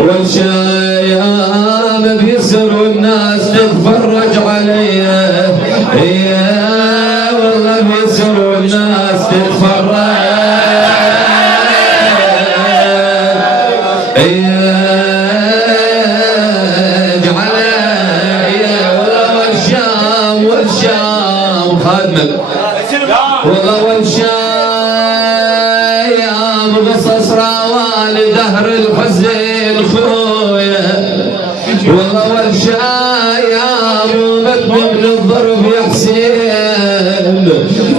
والشايام بيسر والناس تتفرج عليا، يا والله بيسر والناس تتفرج، والشام خادمك والله والشام قصص راوالي دهر الحزين خويا، والله والشام مكتوب للضرب يا حسين،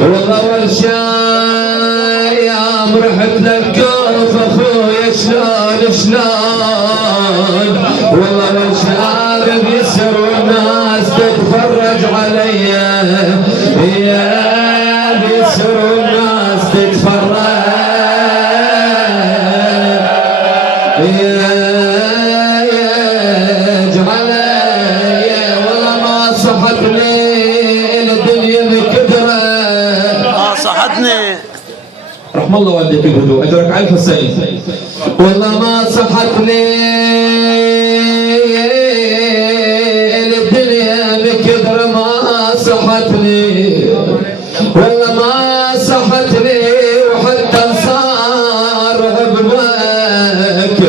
والله والشام رحت للكوف اخويا شلون شلون، والله والشام بيسر والناس تتفرج عليا، يا بيسر والناس تتفرج، يا جعلي والله ما صحتني الدنيا بكدرة، ما صحتني رحم الله والديك الهدوء اجرك على الحسين، والله ما صحتني الدنيا بكدرة، ما صحتني والله ما صحتني، وحتى صار عقبك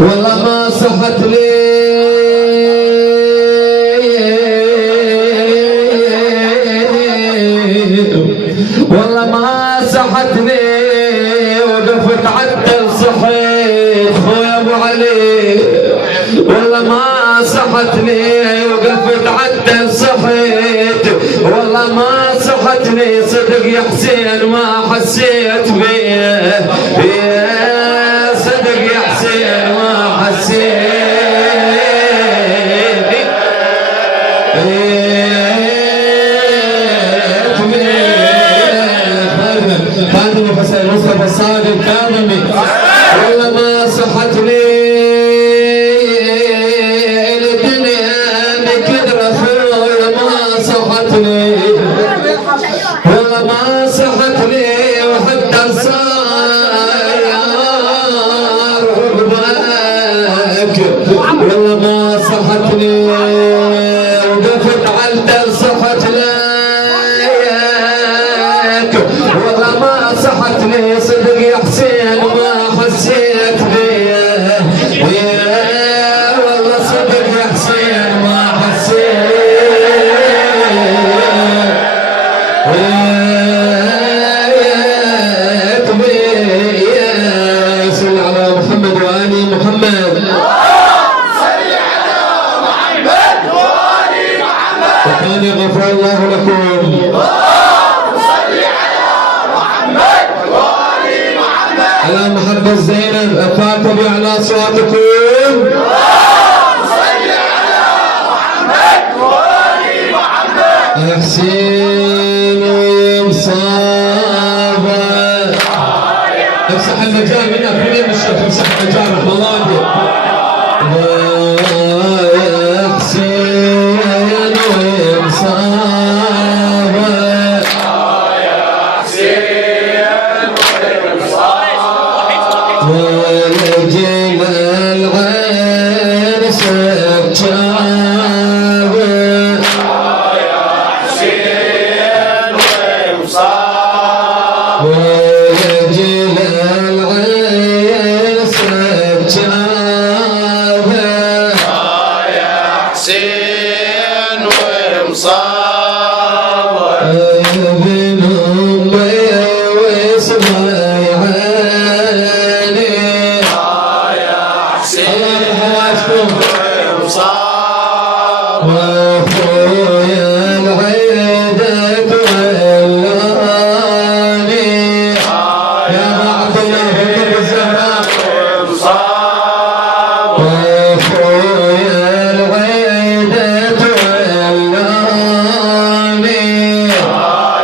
والله ما صحتني، والله ما صحتني، وقفت عدل صحيت خويا ابو علي، والله ما صحتني وقفت عدل صحيت، والله ما صحتني صدق يا حسين ما حسيت بيه، يا صدق يا حسين ما حسيت خادم حسين مصطفى الصادق كاظمي، والله ما صحتني الدنيا بكدرة خويا، ما صحتني والله ما صحتني، وحتى صار عقبك والله ما صحتني، وقفت عالدل صحت لك، والله ما صحتني صدق يا حسين ما حسيت بيه، يا والله صدق يا حسين ما حسيت بيه، صل على محمد وآل محمد، وكان غفر الله لكم، على محبة زينب أفاتوا على أصواتكم، صل على محمد وآل محمد، يا حسين ومصابة، امسح المجال منك من يم الشيخ، امسح المجال رحم الله عليك، يا حسين ومصابة، يا حسين ولجل العين سجابة، يا حسين ومصابة، ولجل العين سجابة، يا حسين ومصابة، ابن امي واسماعيل، يا حسين واخويا العيدة ولاني، يا عبد الله بن الزهراء، واخويا العيدة ولاني،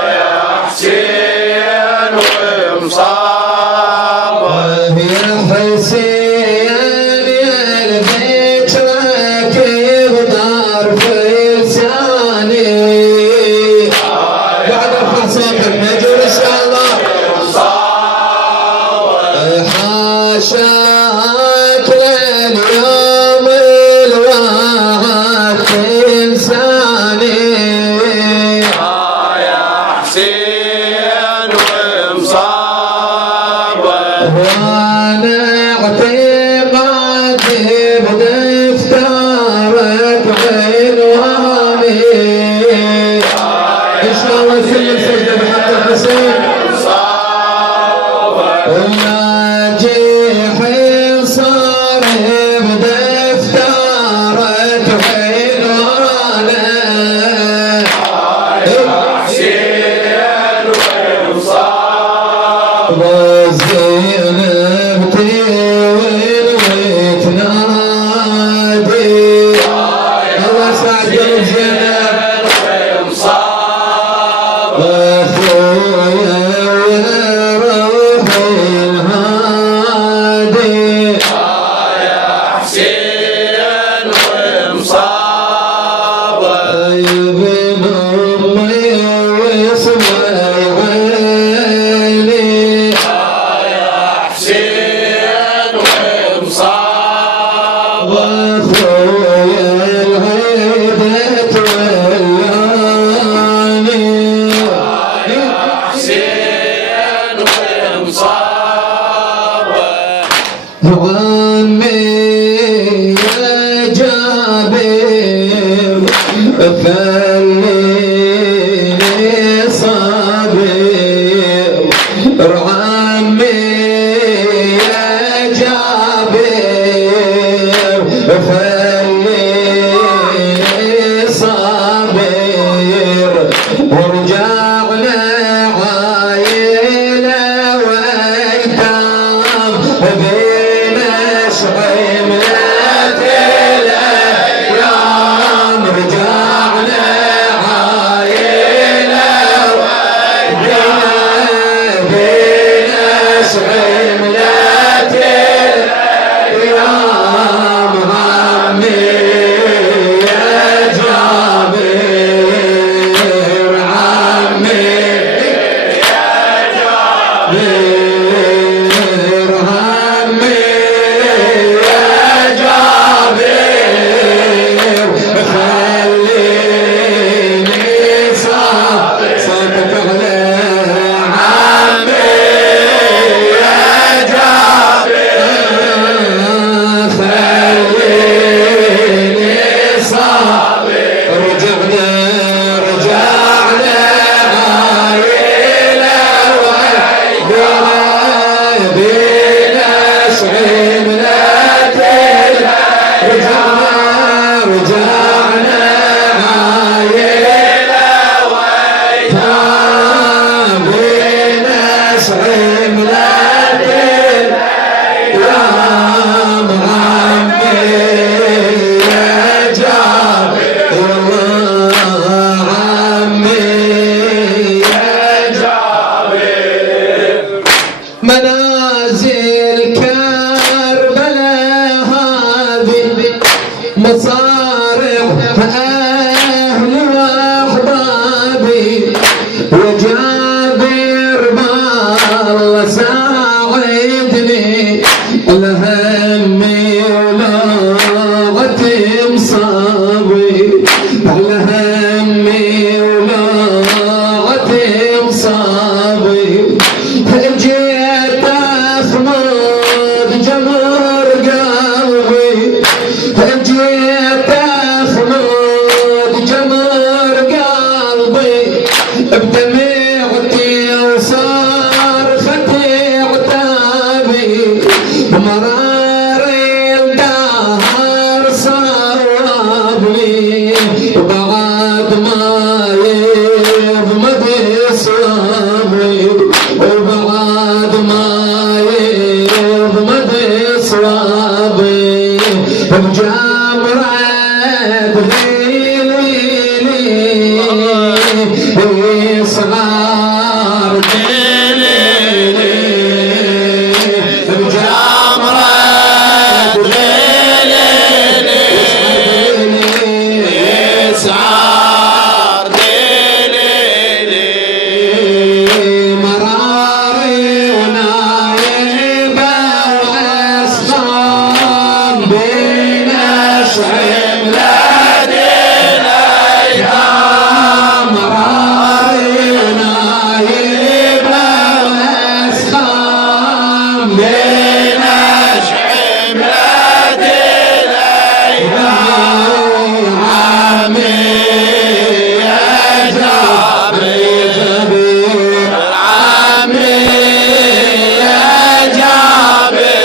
يا حسين ومصابة، يا حسين يا البيت راكب دار في خليني صابر عمي يا جابر خليني صابر ورجعنا عايلة وايتام بين شعيمات الايام رجعنا عايلة وايتام بين شعيمات الايام عمي يا جابر عمي منازل كربلاء هذه مصارع أهل وأحبابي وجابر بالله ساعدني الهمي ولغتي مصابي الهمي ولغتي مصابي جيت أخمد جمر قلبي جيت أخمد جمر قلبي بدمعتي وصرختي عتابي مرار الدهر صوابني بعد ما يضمد صابي وبعد ما يضمد صوابي بجمرة دليلي صغار دليلي بجمرة دليلي صغار دليلي مراري ونايبة وأسخان بين شعيملات الأيام مراري ونايبة وأسخان بين شعيملات الأيام عمي يا جابر عمي يا جابر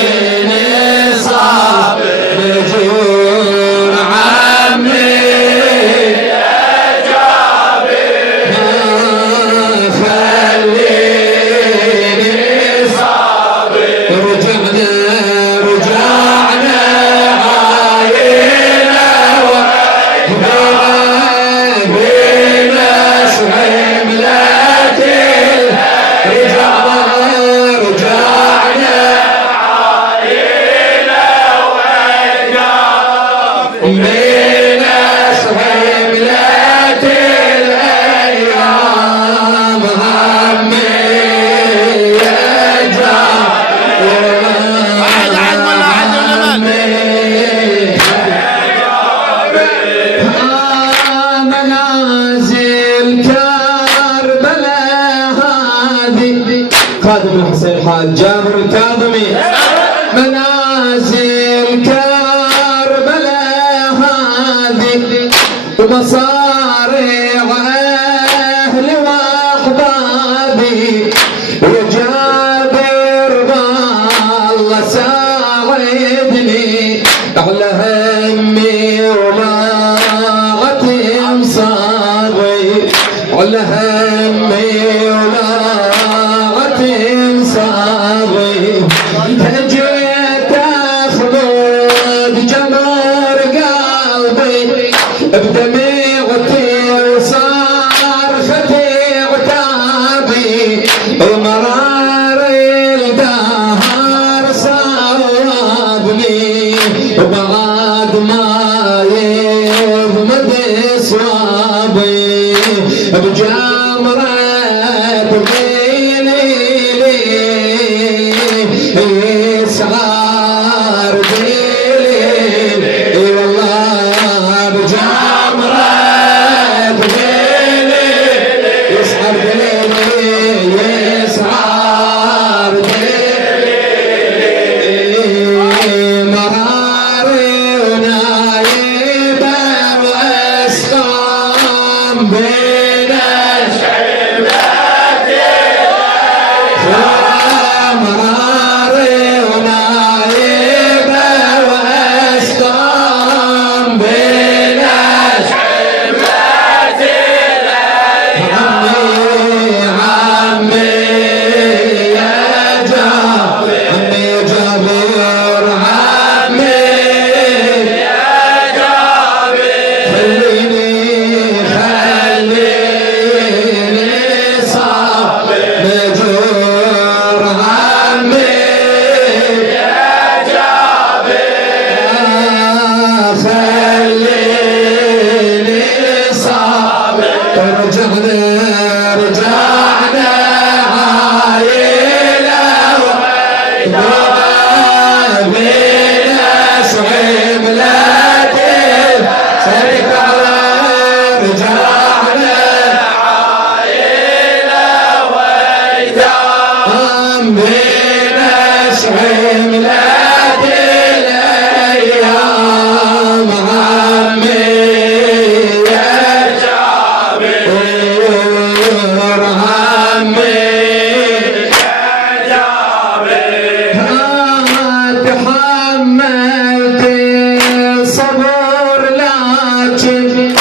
خليني صابر مجور عمي يا جابر خليني صابر رجعنا عايلة بين شعيملات رجعنا بين شعيملات الأيام همي يا جابر منازل كربلاء هذه خادم الحسين الحاج جابر الكاظمي منازل كربلاء ومصارع أهلي وأحبابي يا جابر والله ساعدني على همي وما عتم صابي على همي وما عتم صابي جيت أخلد جمر قلبي بدمعتي وصرختي وتعبي ومرار الدهر صوابني وبعد ما يضمد صوابي بجمرة ليلي يسعر ديلي والله بجمرة ليلي يسعر ديلي يسعر ديلي مراري ونايبة واسلام بين الشعبات مراري ونايبة واسلام بين الشعبات عمي يا جابر عمي جابر عمي يا جابر خليني صابر مجور عمي يا جابر خليني صابر رجعنا عايلة وبينا شعيب لاتف سرك على رجعنا عايلة ويتام بينا شعيب لاتف الأيام عمي يا جابر عمي تحملت الصبر لكن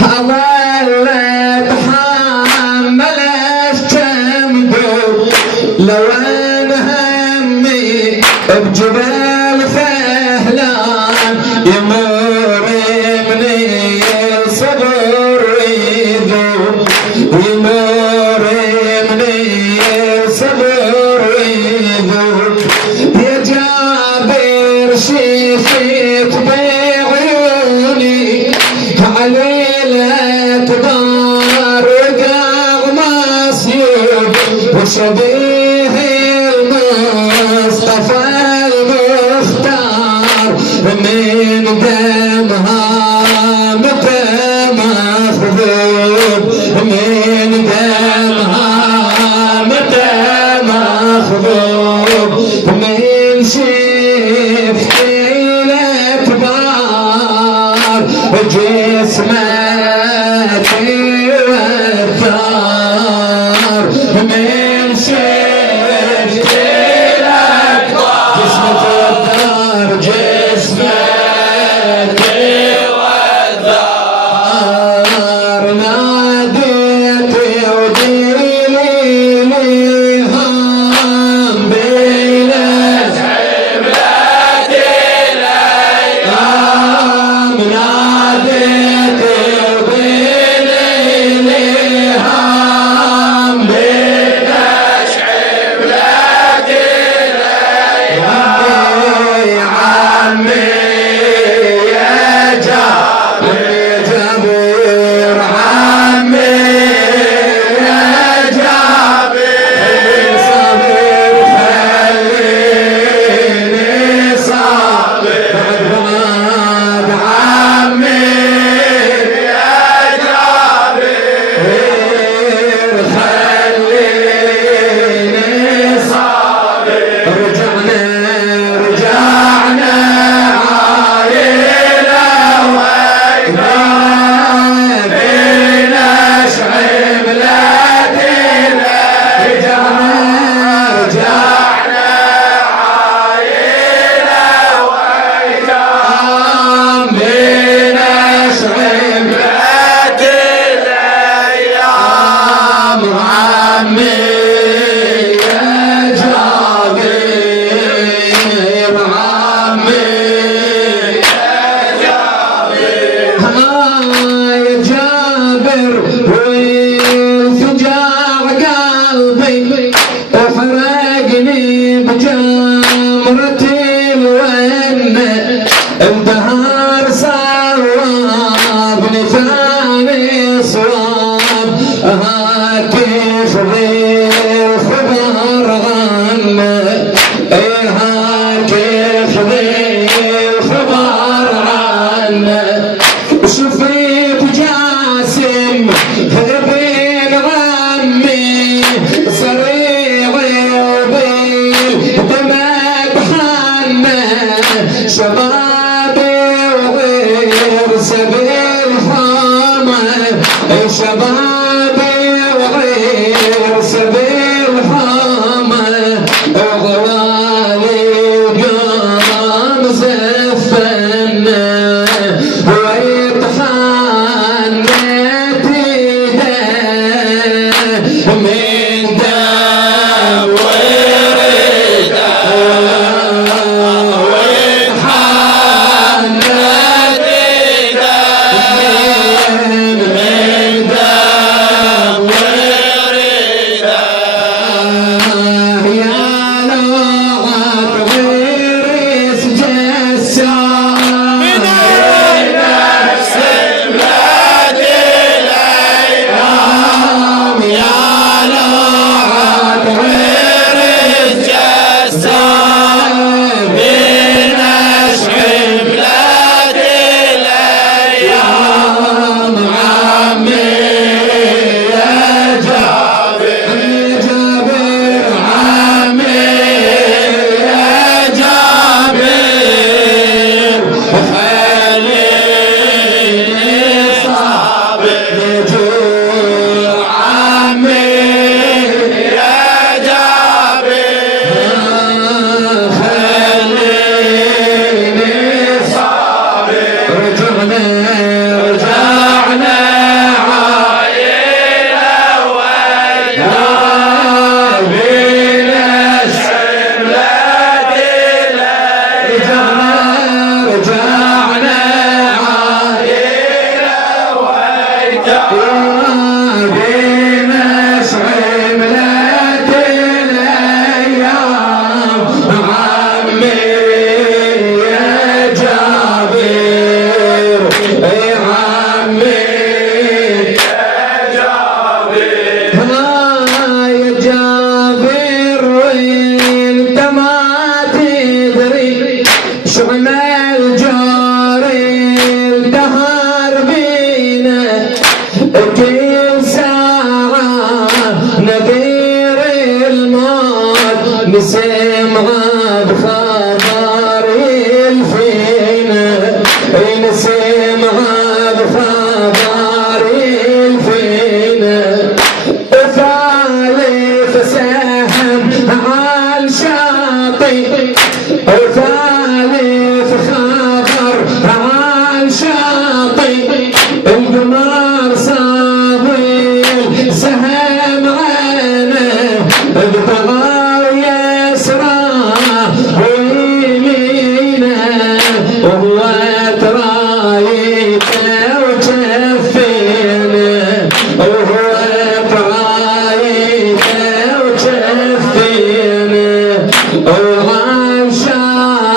ظلت حملت جنبه لو ان همي بجبال فهلان يمر مني الصبر يذوب يمر مني الصبر يذوب يا جابر شفيت بعيوني علي الأكبر وقع مسيوب وشبيه المصطفى المختار من دمها متى مخذوب من دمها متى مخذوب من شفت الأكبر جسمك والثار من شفت الأكبر جسمك والثار جسمك والثار ناديت وديلي هم بلا شعبات الأيام ناديت بجمرة الون الدهر صواب لثاني صواب هاتف غير خبر عنه هاتف غير خبر عنه شفيت جاسم ابن عمي صريعي وبالدمك حنه شبابي وغير سبيل حامه شبابي وغير سبيل حامه غوالي وقام زفنه ويطحنت ايده من دم ورده ويطحنت ايده من دم ورده يا لغة غير جسام من نفس بلاد الايام يا لغة غير جسام من نشع بلاد الايام عمي يا جابر عمي يا جابر خليني صابر لجوع عمي يا جابر خليني صابر رجعنا عايلة ويا بينا شملات رجعنا عايلة ويا بينا شملات الايام عمي يا جابر عمي يا جابر وانت ما تدري شغل الجار الدهر بينا كل ساعة نذير الموت نسمعها بخبر الفينا نسمعها بخبر الفينا ثالث سهم على الشاطئ ثالث خبر على الشاطئ القمر صابي سهم عينه بطغى يسرى ويمينه وهو ترايته وجفينه وهو ترايته وجفينه وعن شاطئ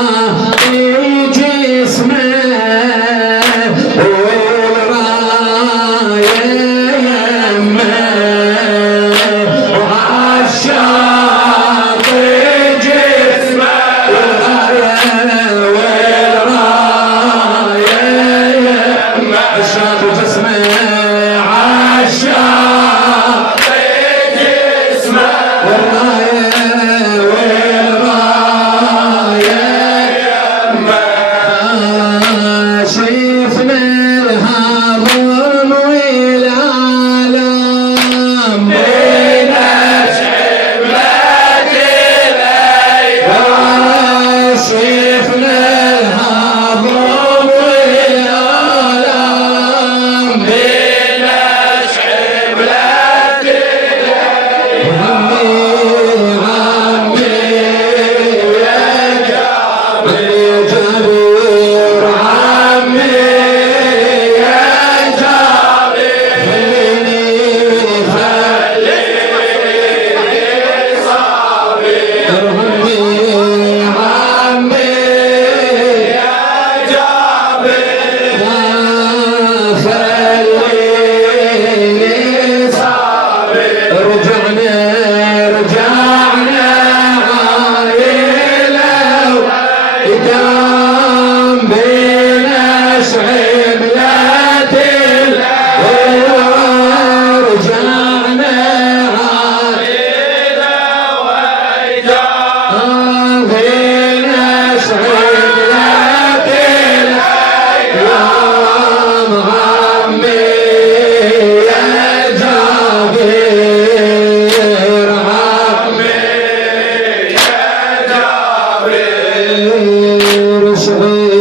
شغيل